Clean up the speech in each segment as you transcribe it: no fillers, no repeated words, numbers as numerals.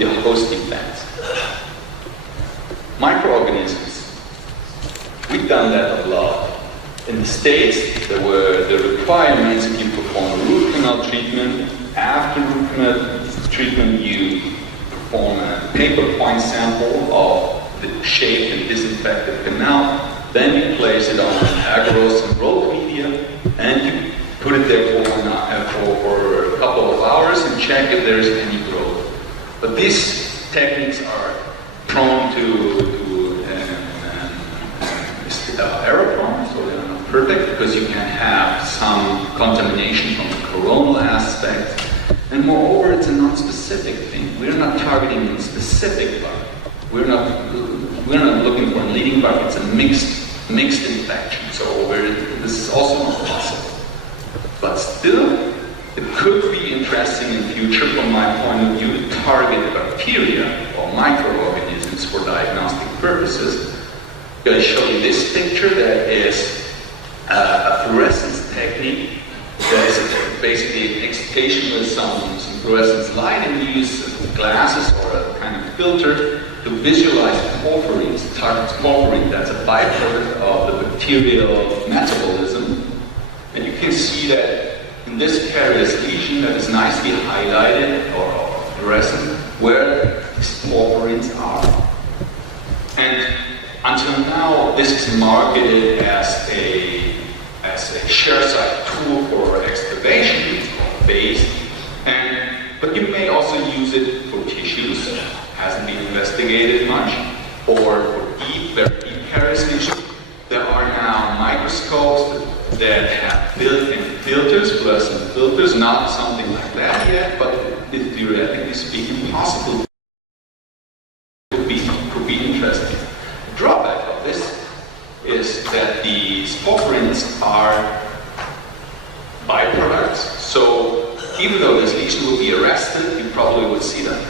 the host defense. Microorganisms. We've done that a lot. In the States, there were the requirements if you perform a root canal treatment. After root canal treatment, you perform a paper point sample of the shaped and disinfected canal. Then you place it on agarose and road media, and you put it there for a couple of hours and check if there is any growth. But these techniques are prone to error prone, so they're not perfect because you can have some contamination from the coronal aspect. And moreover, it's a non-specific thing. We're not targeting a specific bug. We're not looking for a leading bug. It's a mixed infection. So this is also not possible. But still, it could be interesting in future, from my point of view, to target bacteria or microorganisms for diagnostic purposes. I'm going to show you this picture that is a fluorescence technique that is basically an excitation with some fluorescence light, and you use glasses or a kind of filter to visualize porphyrins. Porphyrin, that's a byproduct of the bacterial metabolism. And you can see that in this carious lesion that is nicely highlighted or fluorescent where these porphyrins are. And until now, this is marketed as a share-site tool for excavation. It's called base. But you may also use it for tissues. It hasn't been investigated much. Or for deep, very deep carious lesions. There are now microscopes that have built-in filters, fluorescent filters, not something like that yet, but theoretically speaking, possible could be interesting. The drawback of this is that these porphyrins are byproducts, so even though this lesion will be arrested, you probably would see them.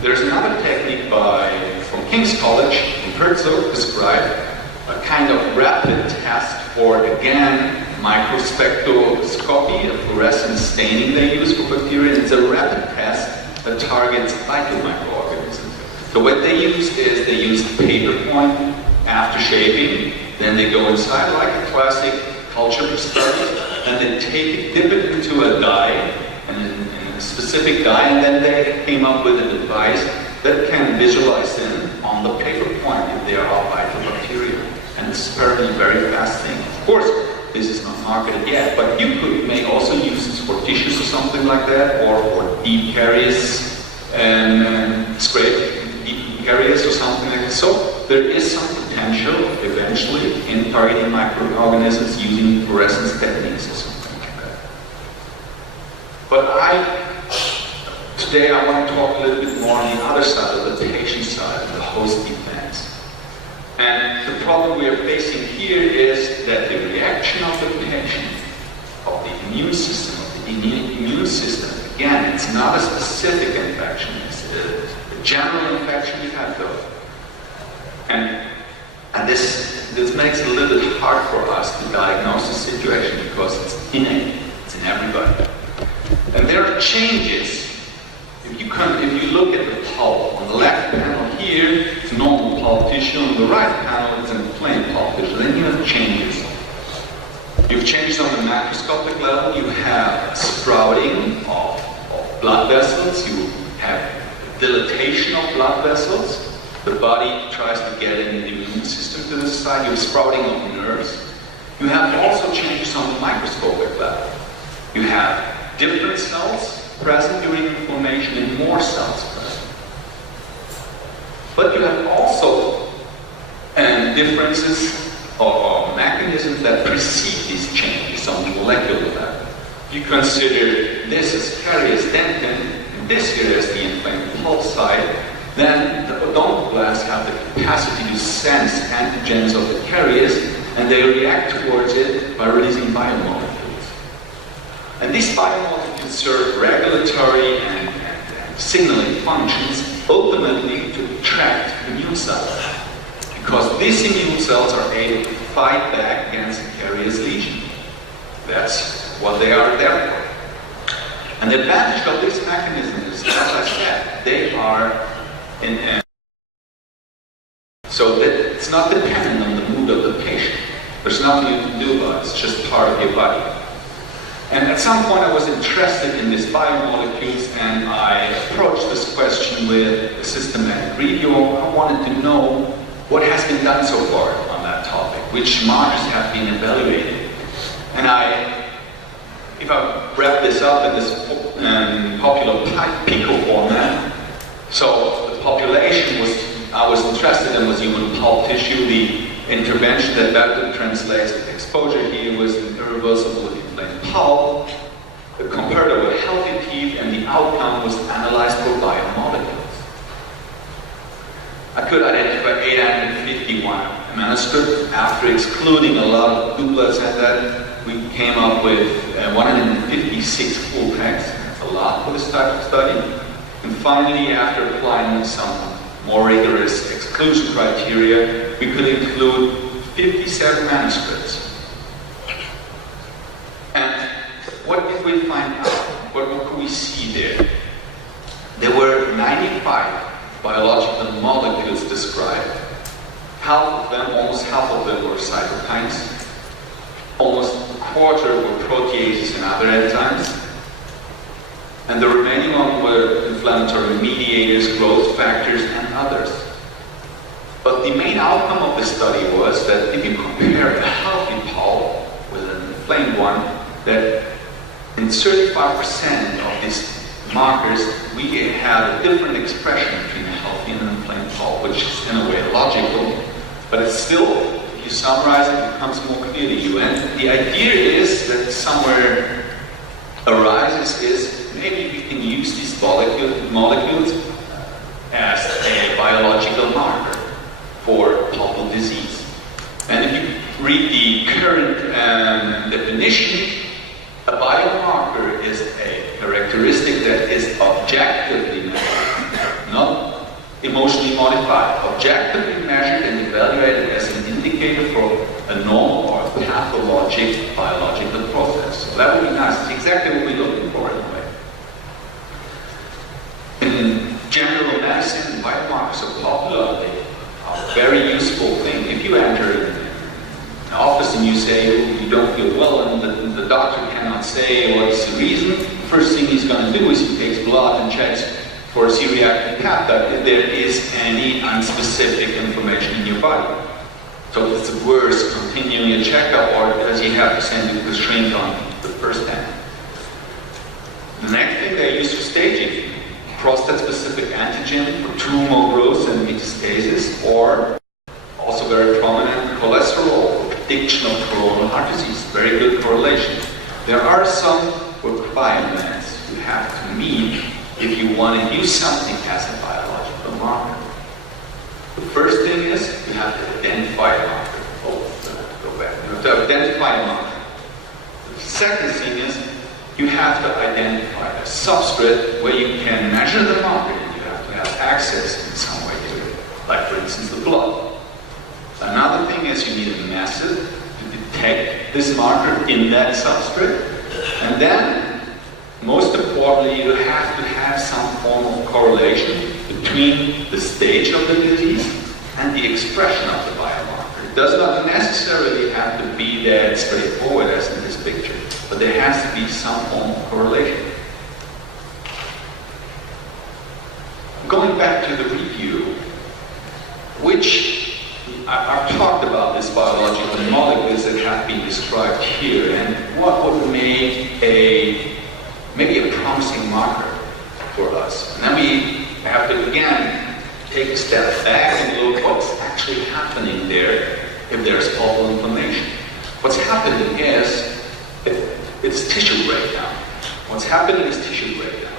There's another technique from King's College in Herzog described, a kind of rapid test for, again, microspectroscopy, a fluorescent staining they use for bacteria. It's a rapid test that targets vital microorganisms. So what they use is they use the paper point after shaping, then they go inside like a classic culture study, and they dip it into a dye, and a specific dye, and then they came up with a device that can visualize them on the paper point if they are vital bacteria. And it's apparently a very fast thing. Of course, this is not marketed yet, but you may also use this for tissues or something like that, or for deep caries and scrape deep caries or something like that. So there is some potential eventually in targeting microorganisms using fluorescence techniques or something like that. But today I want to talk a little bit more on the other side of the patient side, the host defense. And the problem we are facing here is that the reaction of the patient, of the immune system, again, it's not a specific infection, it's a general infection you have though. And this makes it a little bit hard for us to diagnose the situation because it's innate, it's in everybody. And there are changes. If you look at the pulp, on the left panel here, it's normal pulp tissue, on the right panel, it's inflamed pulp tissue. Then you have changes. You have changes on the macroscopic level. You have sprouting of blood vessels. You have dilatation of blood vessels. The body tries to get in the immune system to this side. You have sprouting of nerves. You have also changes on the microscopic level. You have different cells present during inflammation and more cells present. But you have also differences or mechanisms that precede these changes on the molecular level. If you consider this as carious dentin, and this here as the inflamed pulp site, then the odontoblasts have the capacity to sense antigens of the carious, and they react towards it by releasing biomolecules. And these biomolecules serve regulatory and signaling functions, ultimately to attract immune cells. Because these immune cells are able to fight back against the carious lesion. That's what they are there for. And the advantage of this mechanism is, as I said, they are so that it's not dependent on the mood of the patient. There's nothing you can do about it, it's just part of your body. And at some point I was interested in these biomolecules, and I approached this question with a systematic review. I wanted to know what has been done so far on that topic, which markers have been evaluated. And if I wrap this up in this popular PICO format, so the population I was interested in was human pulp tissue. The intervention that translates to exposure here was an irreversible inflamed pulp, compared to a healthy teeth, and the outcome was analyzed for biomolecules. I could identify 851 manuscripts after excluding a lot of doublets, and that we came up with 156 full texts. That's a lot for this type of study. And finally, after applying some more rigorous exclusion criteria, we could include 57 manuscripts. And what did we find out? What could we see there? There were 95 biological molecules described. Almost half of them were cytokines. Almost a quarter were proteases and other enzymes. And the remaining one were inflammatory mediators, growth factors, and others. But the main outcome of the study was that if you compare a healthy pulp with an inflamed one, that in 35% of these markers, we have a different expression between a healthy and an inflamed pulp, which is in a way logical, but it's still, if you summarize it, becomes more clear to you. And the idea is that somewhere arises is maybe we can use these molecules as a biological marker for pulpal disease. And if you read the current definition, a biomarker is a characteristic that is objectively measured, not emotionally modified, objectively measured and evaluated as an indicator for a normal or pathologic biological process. So that would be nice. It's exactly what we're looking for in a way. In general medicine, biomarkers are popular. They are a very useful thing. If you enter an office and you say you don't feel well and the doctor cannot say what's the reason, the first thing he's going to do is he takes blood and checks for C-reactive peptide if there is any unspecific inflammation in your body. So it's worse continuing a checkup, or does he have to send you to the shrink on the first hand? The next thing they use for staging, prostate-specific antigen for tumor growth and metastasis, or also very prominent cholesterol for prediction of coronary heart disease. Very good correlation. There are some requirements you have to meet if you want to use something as a biological marker. The first thing is you have to identify a marker. Go back. You have to identify a marker. The second thing is you have to identify a substrate where you can measure the marker, and you have to have access in some way to it, like for instance the blood. Another thing is you need a method to detect this marker in that substrate, and then, most importantly, you have to have some form of correlation between the stage of the disease and the expression of the biomarker. It does not necessarily have to be that straightforward as in this picture, but there has to be some form of correlation. Going back to the review, which I've talked about these biological molecules that have been described here, and what would make maybe a promising marker for us. And then we have to again take a step back and look what's actually happening there if there's pulpal inflammation. What's happening is it's tissue breakdown. What's happening is tissue breakdown.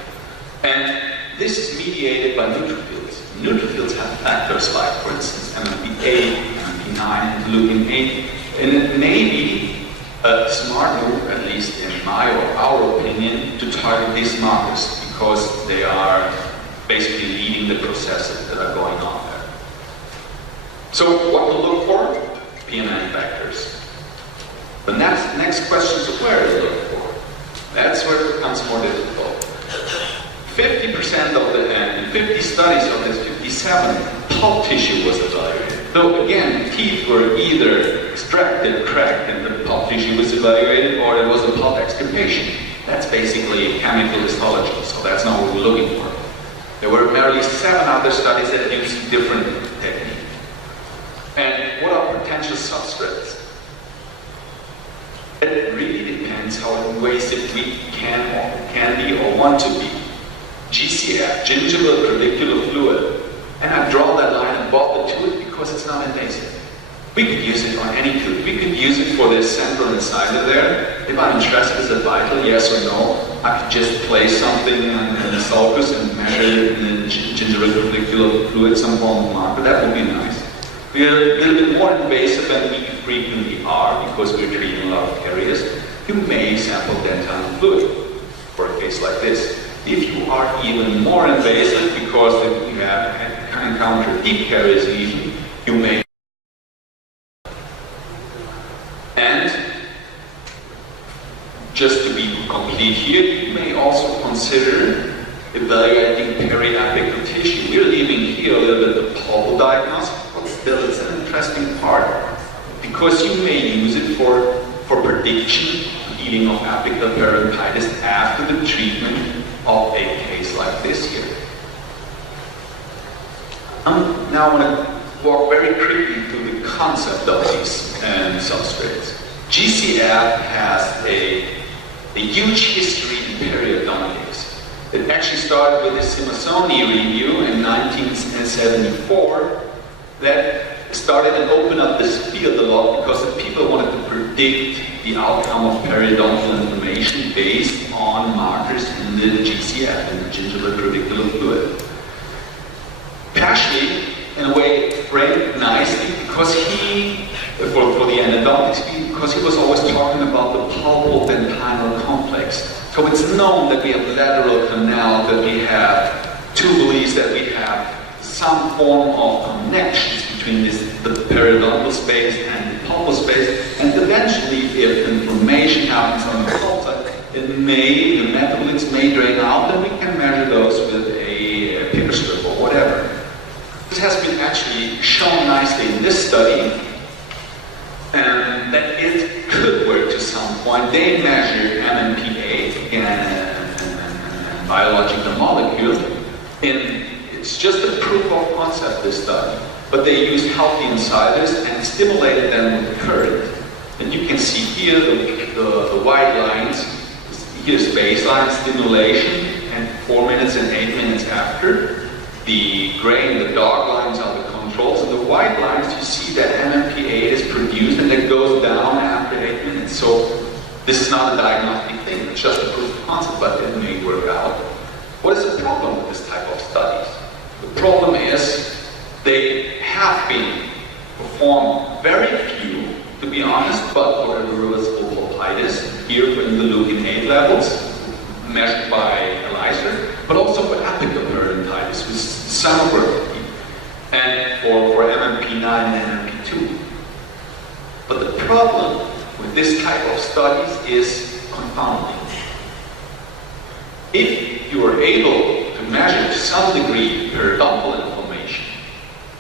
And this is mediated by neutrophils. Neutrophils have factors like, for instance, MMP8, MMP9, interleukin-8, and it may be a smart move, at least in my or our opinion, to target these markers because they are basically leading the processes that are going on there. So what to look for? PMN factors. The next question is where to look for. That's where it becomes more difficult. 50 studies of this 57, pulp tissue was evaluated. Though again, teeth were either extracted, cracked, and the pulp tissue was evaluated, or there was a pulp extirpation. That's basically chemical histology, so that's not what we're looking for. There were merely 7 other studies that used different techniques. And what are potential substrates? It really depends how invasive we can be or want to be. GCF, gingival trabecular fluid, and I draw that line above the tooth because it's not invasive. We could use it on any tooth. We could use it for the central incisor there. If I'm interested, is it vital, yes or no? I could just place something in the sulcus and measure it in the gingival trabecular fluid, some form of marker. That would be nice. We're a little bit more invasive than we frequently are because we're treating a lot of caries. You may sample dental fluid for a case like this. If you are even more invasive because you have encountered deep caries lesion, you may. And just to be complete here, you may also consider evaluating periapical tissue. We're leaving here a little bit the pulpal diagnostic, but still it's an interesting part because you may use it for prediction, healing of apical periodontitis after the treatment of a case like this here. Now I want to walk very quickly through the concept of these substrates. GCF has a huge history in periodontics. It actually started with the Simononi review in 1974 that started and opened up this field a lot because the people wanted to predict the outcome of periodontal inflammation based on markers in the GCF, in the gingival trabecular fluid. Pashley, in a way, framed nicely because for the endodontics, because he was always talking about the pulpodentinal complex. So it's known that we have lateral canal, that we have tubules, that we have some form of connections between the periodontal space and the pulpal space, and eventually, if inflammation happens on the pulp side, the metabolites may drain out, and we can measure those with a picker strip or whatever. This has been actually shown nicely in this study, and that it could work to some point. They measured MMPA, again, a biological molecule, it's just a proof of concept, this study. But they used healthy incisors and stimulated them with current. And you can see here the white lines. Here's baseline stimulation, and 4 minutes and 8 minutes after. The gray and the dark lines are the controls, and the white lines, you see that MMPA is produced and it goes down after 8 minutes. So this is not a diagnostic thing, it's just a proof of concept, but it may work out. What is the problem with this type of studies? The problem is they have been performed, very few, to be honest, but for irreversible pulpitis, here in the leukin 8 levels, measured by ELISA, but also for apical periodontitis with sonography, and for MMP9 and MMP2. But the problem with this type of studies is confounding. If you are able to measure to some degree periodontal inflammation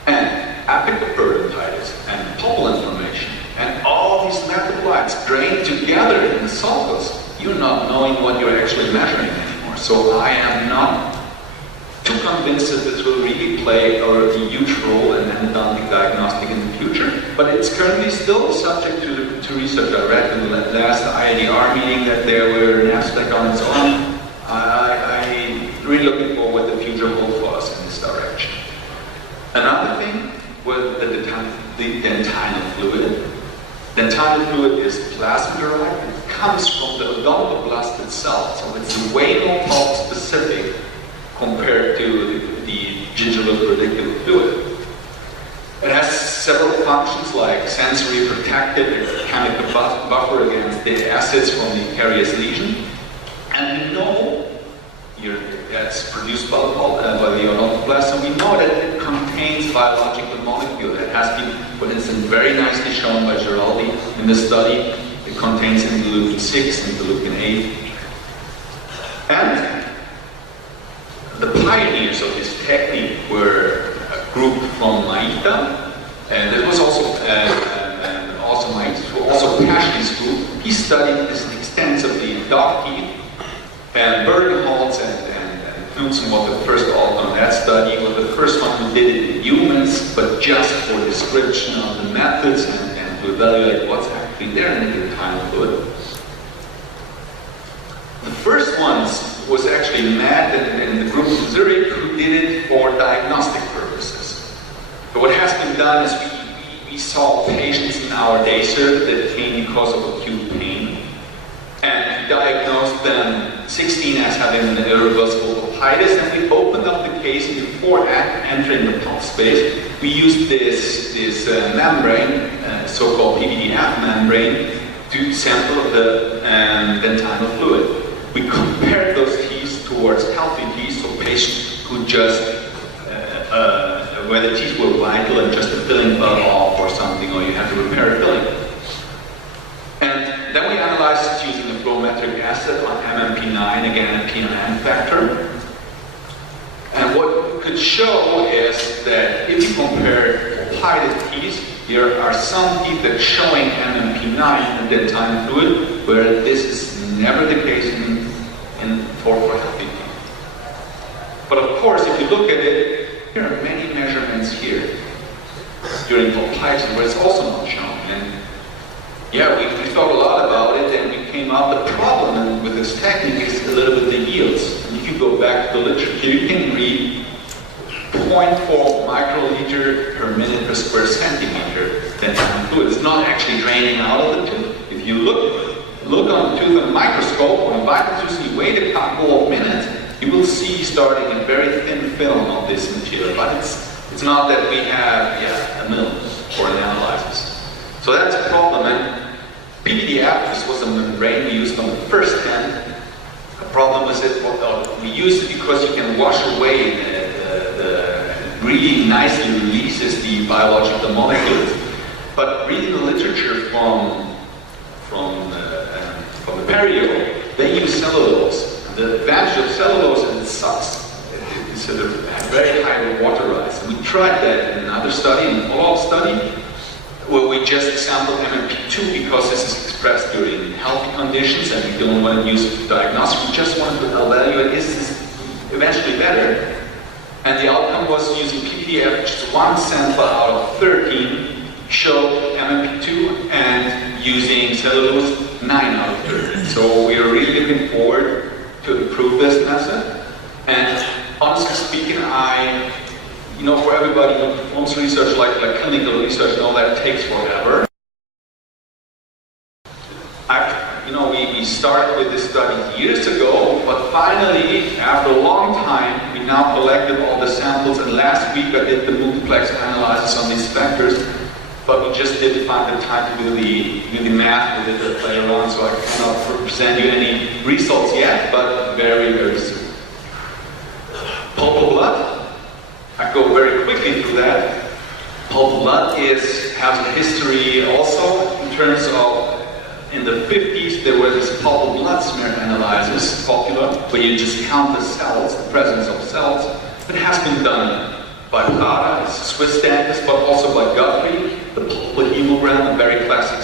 and apical periodontitis and pulpal inflammation and all these metabolites drain together in the sulcus, you're not knowing what you're actually measuring anymore. So I am not too convinced that this will really play a huge role in endodontic diagnostic in the future, but it's currently still subject to research. I read in the last IADR meeting that there were an abstract on its own. I'm really looking for what the future holds for us in this direction. Another thing was the dentinal fluid. Dentinal fluid is plasma derived. It comes from the odontoblast itself, so it's way more pulp specific compared to the gingival trabecular fluid. It has several functions like sensory protective, it's a chemical buffer against the acids from the carious lesion. And we know that's produced by the odontoblast, and we know that it contains biological molecule that has been, for instance, very nicely shown by Giraldi in the study. It contains interleukin 6 and interleukin 8. And the pioneers pioneers of this technique were a group from Maita, and it was also Maita, who also Pashley's group. He studied this extensively in dog teeth, and Bergenholtz and Knudsen was the first author on that study, was the first one who did it in humans, but just for description of the methods and to evaluate what's actually there in the tiny fluid. The first ones was actually Matt and the group from Zurich who did it for diagnostic purposes. But what has been done is we saw patients in our day survey that came because of acute pain, and we diagnosed them 16 as having an irreversible otitis, and we opened up the case, and before entering the pulse space, we used this membrane, so-called PVDF membrane, to sample the dentinal fluid. We compared those teeth towards healthy teeth, so patients who just, where the teeth were vital and just a filling fell off or something, or you had to repair a filling. And then we analyzed it using a flowmetric assay on MMP9, again a PMN factor. And what we could show is that if you compare otitis teeth, there are some teeth that are showing MMP9 in the dentinal fluid, where this is never the case for healthy teeth. But of course, if you look at it, there are many measurements here during otitis where it's also not shown. And yeah, we thought a lot about it, and we came out. The problem with this technique is a little bit the yields. And if you go back to the literature, you can read 0.4 microliter per minute per square centimeter dentinal fluid. It's not actually draining out of the tooth. If you look on the tooth in a microscope or a microscope, you wait a couple of minutes, you will see starting a very thin film of this material. But it's not that we have a mill or an analysis. So that's a problem. And PVDF, this was a membrane we used on the first hand. The problem was that we used it because you can wash away the really nicely releases the biological molecules. But reading the literature from the perio, they use cellulose. The advantage of cellulose is it sucks. It's sort of very high water rise. And we tried that in another study, in a follow-up study, where we just sampled MMP2 because this is expressed during healthy conditions and we don't want to use it for diagnostics. We just wanted to evaluate, is this eventually better? And the outcome was using PPF, just one sample out of 13 showed MMP2, and using cellulose, 9 out of 13. So we are really looking forward to improve this method. And honestly speaking, for everybody who performs research like clinical research and all that takes forever. We started with this study years ago, but finally, after a long time, we now collected all the samples, and last week I did the multiplex analysis on these factors, but we just didn't find the time to do the math with it, play around, so I cannot present you any results yet, but very, very soon. Pulpal blood, I go very quickly through that. Pulpal blood has a history also in terms of, in the 50s there was this pulpal blood smear analysis, popular, where you just count the cells, the presence of cells. It has been done by Prada, it's a Swiss dentist, but also by Guthrie, the pulpal hemogram, a very classic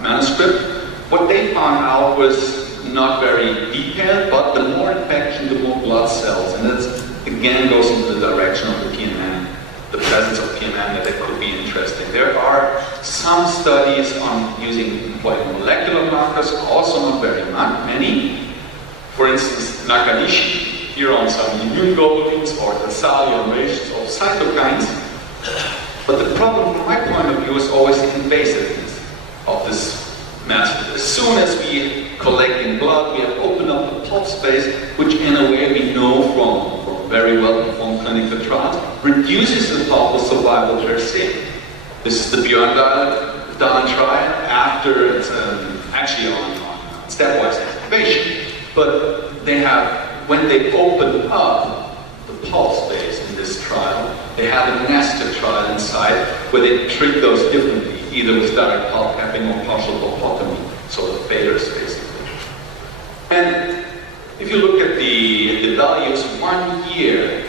manuscript. What they found out was not very detailed, but the more infection, the more blood cells, and that again goes into the direction of the PMN, the presence of PMN, that it could be interesting. There are some studies on using molecular markers, also not very many. For instance, Nakanishi, here on some immune globulins or the cellular-based of cytokines. But the problem from my point of view is always the invasiveness of this method. As soon as we collect in blood, we have opened up the pulse space, which in a way we know from very well-performed clinical trials, reduces the pulpal survival per se. This is the Björndalen trial after it's actually on stepwise activation. But they have, when they open up the pulse space in this trial, they have a nested trial inside where they treat those differently, either with direct pulp capping or partial pulpotomy, so the failures basically. And if you look at the values 1 year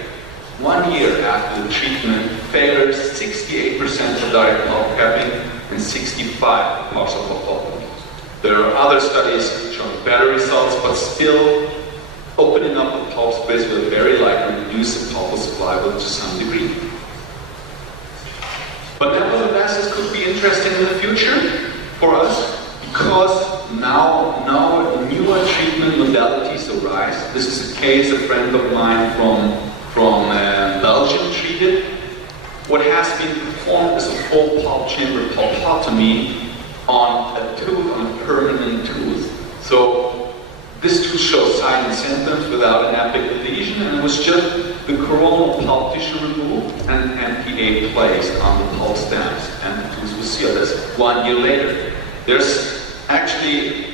1 year after the treatment, failures 68% for direct pulp capping and 65% for partial pulpotomy. There are other studies showing better results, but still opening up the pulp space will very likely reduce the pulpal survival to some degree. But nevertheless, this could be interesting in the future for us, because now newer treatment modalities arise. This is a case a friend of mine from Belgium treated. What has been performed is a full pulp chamber pulpotomy on a tooth, on a permanent tooth. So this tooth shows signs and symptoms without an apical lesion, and it was just the coronal pulp tissue removed and MPA placed on the pulp stems, and the tooth was sealed. That's 1 year later. There's actually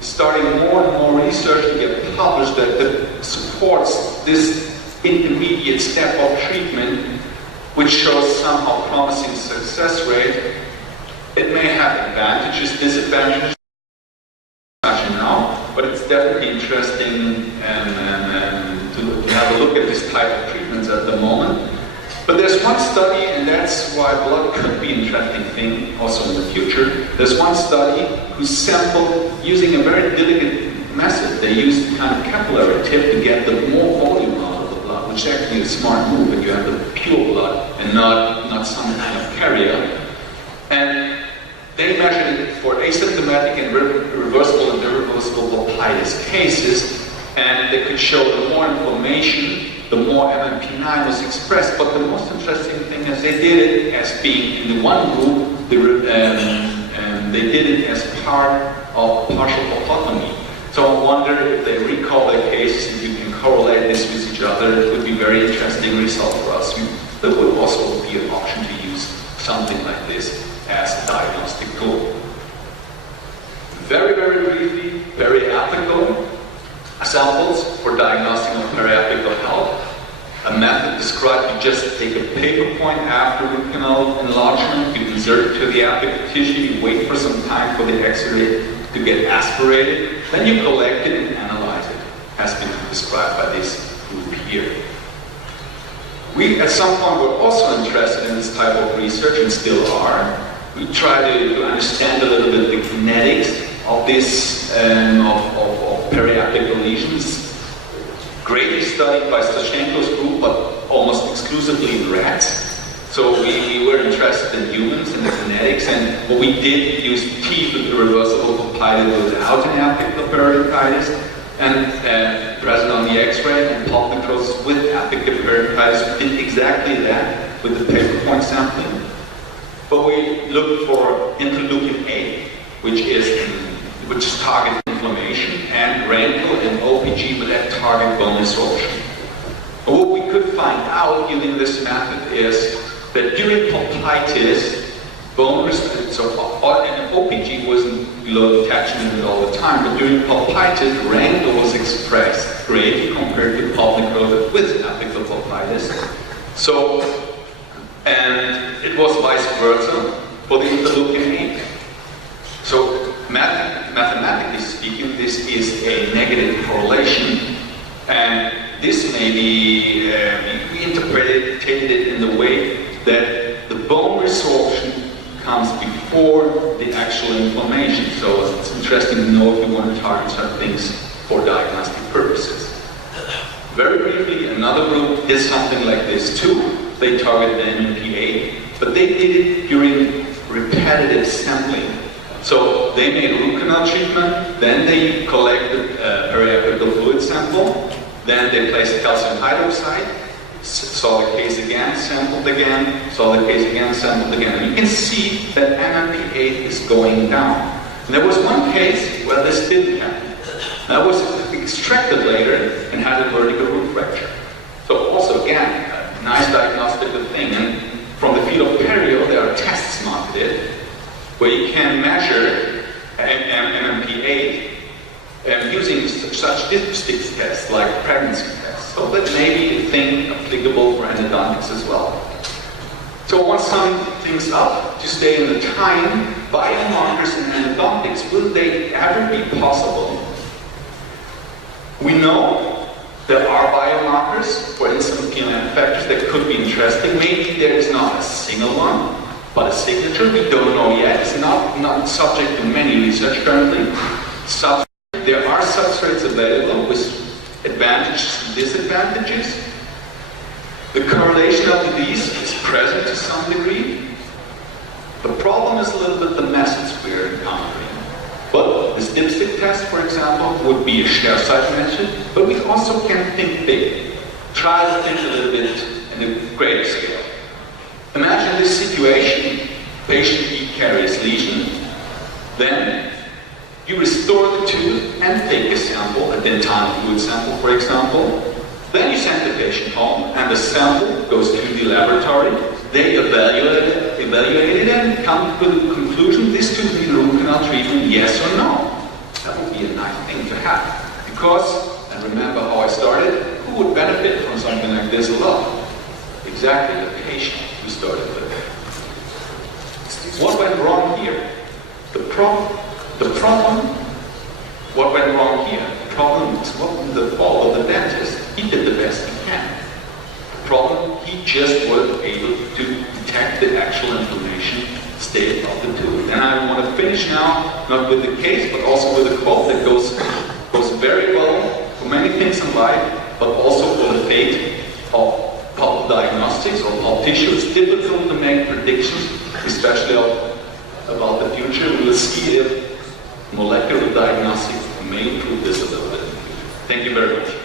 starting more and more research to get published that supports this intermediate step of treatment, which shows somehow promising success rate. It may have advantages, disadvantages, now, but it's definitely interesting to have a look at this type of treatments at the moment. But there's one study, and that's why blood could be an interesting thing also in the future. There's one study who sampled using a very delicate method. They used kind of capillary tip to get the more volume out of the blood, which is actually a smart move when you have the pure blood and not some kind of carrier. And they measured it for asymptomatic and reversible and irreversible pulpitis cases, and they could show the more inflammation, the more MMP9 was expressed. But the most interesting thing is they did it as being in the one group, they did it as part of partial pulpotomy. So I wonder if they recall their cases, if you can correlate this with each other. It would be a very interesting result for us. There would also be an option to use something like this as a diagnostic tool. Very, very briefly, periapical samples for diagnosing of periapical health. A method described: you just take a paper point after root canal enlargement, you insert it to the apical tissue, you wait for some time for the X-ray to get aspirated, then you collect it and analyze it, has been described by this group here. We, at some point, were also interested in this type of research, and still are. We try to understand a little bit the kinetics of this, of periapical lesions. Greatly studied by Stashenko's group, but almost exclusively in rats. So we were interested in humans and the kinetics, and what we did use teeth with irreversible pulpitis without an apical pericarditis, and present on the X-ray, and pulp necrosis with apical pericarditis. We did exactly that with the paper point sampling. But we looked for interleukin-8, which is target inflammation, and RANKL and OPG with that target bone resorption. But what we could find out using this method is that during pulpitis, and OPG wasn't below detachment all the time, but during pulpitis, RANKL was expressed greatly compared to pulp necrosis with apical pulpitis. So, and it was vice versa for the interleukin-8. So, mathematically speaking, this is a negative correlation, and this may be, we interpreted it in the way that the bone resorption comes before the actual inflammation. So it's interesting to know if you want to target certain things for diagnostic purposes. Very briefly, another group did something like this too. They targeted MMP8, but they did it during repetitive sampling. So they made root canal treatment, then they collected periapical fluid sample, then they placed calcium hydroxide, saw the case again, sampled again, saw the case again, sampled again. And you can see that MMP8 is going down. And there was one case where this didn't happen. That was extracted later and had a vertical root fracture. So also again, a nice diagnostic thing. And from the field of perio, there are tests marketed where you can measure MMP8 using such statistics tests like pregnancy tests. So that may be a thing applicable for endodontics as well. So I want to sum things up to stay in the time. Biomarkers in endodontics, will they ever be possible? We know there are biomarkers for insulin-like factors that could be interesting. Maybe there is not a single one, but a signature. We don't know yet. It's not subject to many research currently. There are substrates available with advantages and disadvantages. The correlation of these is present to some degree. The problem is a little bit the methods we're encountering. But this dipstick test, for example, would be a share site method, but we also can think big. Try to think a little bit in a greater scale. Imagine this situation. Patient B carries lesion. Then you restore the tooth and take a sample, a dental fluid sample, for example. Then you send the patient home, and the sample goes to the laboratory. They evaluate it and come to the conclusion this tooth needs root canal treatment, yes or no. That would be a nice thing to have. Because, and remember how I started, who would benefit from something like this a lot? Exactly the patient who started with it. What went wrong here? What went wrong here? The problem wasn't the fault of the dentist. He did the best he can. The problem, he just wasn't able to detect the actual inflammation state of the tooth. And I want to finish now, not with the case, but also with a quote that goes very well for many things in life, but also for the fate of pulp diagnostics or pulp tissue. It's difficult to make predictions, especially about the future. We will see if molecular diagnostics may improve this a little bit. Thank you very much.